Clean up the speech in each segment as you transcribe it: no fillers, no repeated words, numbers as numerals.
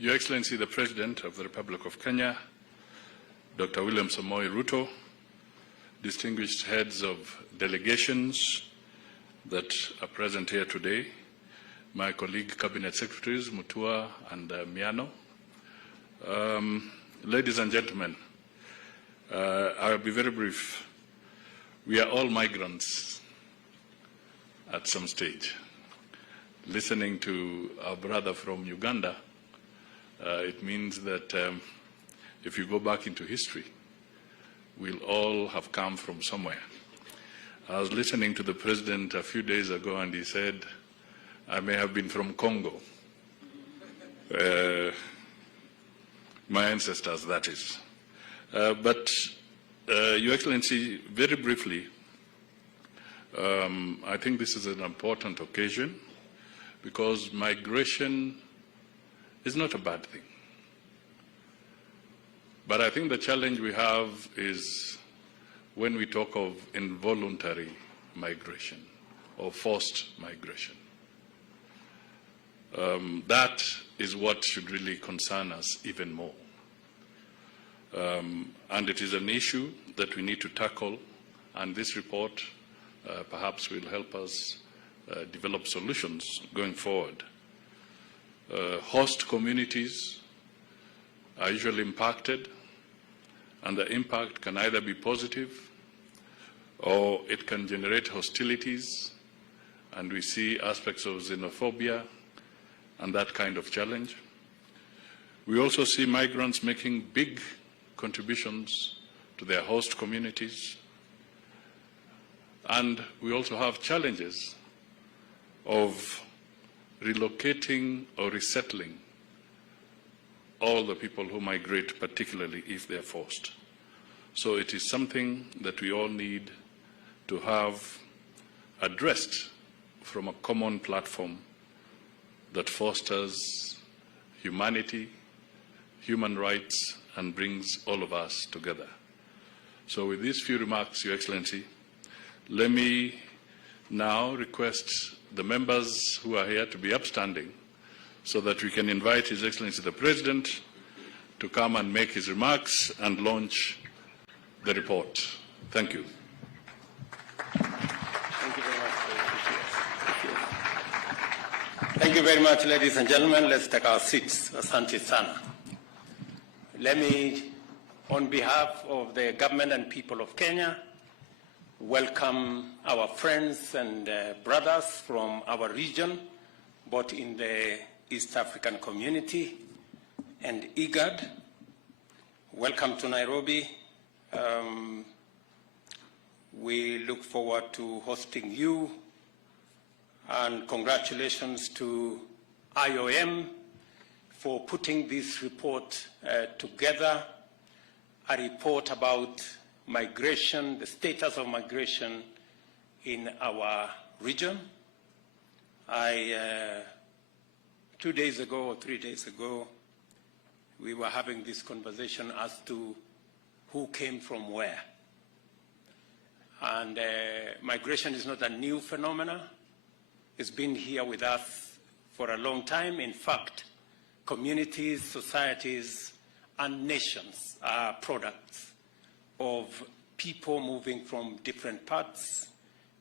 Your Excellency, the President of the Republic of Kenya, Dr. William Samoei Ruto, distinguished heads of delegations that are present here today, my colleague Cabinet Secretaries Mutua and Miano, ladies and gentlemen, I will be very brief. We are all migrants at some stage. Listening to our brother from Uganda, it means that if you go back into history, we'll all have come from somewhere. I was listening to the president a few days ago and he said, I may have been from Congo. My ancestors, that is. But Your Excellency, very briefly, I think this is an important occasion because migration is not a bad thing. But I think the challenge we have is when we talk of involuntary migration or forced migration. That is what should really concern us even more. And it is an issue that we need to tackle, and this report perhaps will help us develop solutions going forward. Host communities are usually impacted, and the impact can either be positive or it can generate hostilities, and we see aspects of xenophobia and that kind of challenge. We also see migrants making big contributions to their host communities, and we also have challenges of relocating or resettling all the people who migrate, particularly if they're forced. So it is something that we all need to have addressed from a common platform that fosters humanity, human rights, and brings all of us together. So with these few remarks, Your Excellency, let me now request the members who are here to be upstanding so that we can invite His Excellency the President to come and make his remarks and launch the report. Thank you. Thank you very much. Thank you very much, ladies and gentlemen. Let's take our seats. Asante sana. Let me, on behalf of the government and people of Kenya, welcome our friends and brothers from our region, both in the East African community and IGAD. Welcome to Nairobi. We look forward to hosting you, and congratulations to IOM for putting this report together, a report about migration, the status of migration in our region. 2 days ago or 3 days ago, we were having this conversation as to who came from where. And migration is not a new phenomenon. It's been here with us for a long time. In fact, communities, societies, and nations are products of people moving from different parts.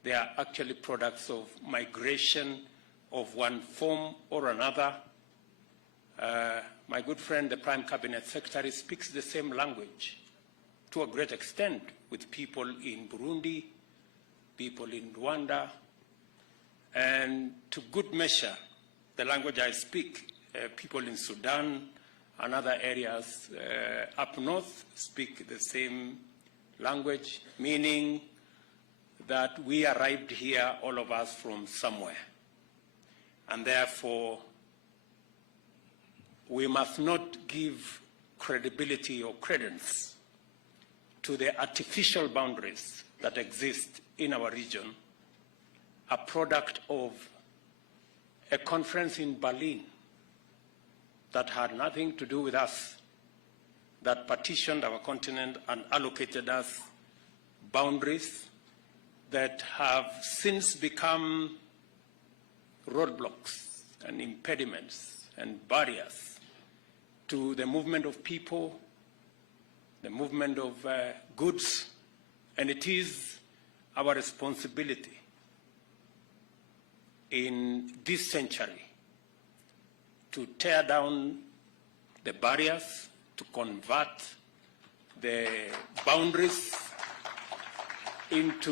They are actually products of migration of one form or another. My good friend, the Prime Cabinet Secretary, speaks the same language to a great extent with people in Burundi, people in Rwanda, and to good measure, the language I speak, people in Sudan and other areas up north speak the same language, meaning that we arrived here, all of us, from somewhere. And therefore, we must not give credibility or credence to the artificial boundaries that exist in our region, a product of a conference in Berlin that had nothing to do with us, that partitioned our continent and allocated us boundaries that have since become roadblocks and impediments and barriers to the movement of people, the movement of goods, and it is our responsibility in this century to tear down the barriers, to convert the boundaries into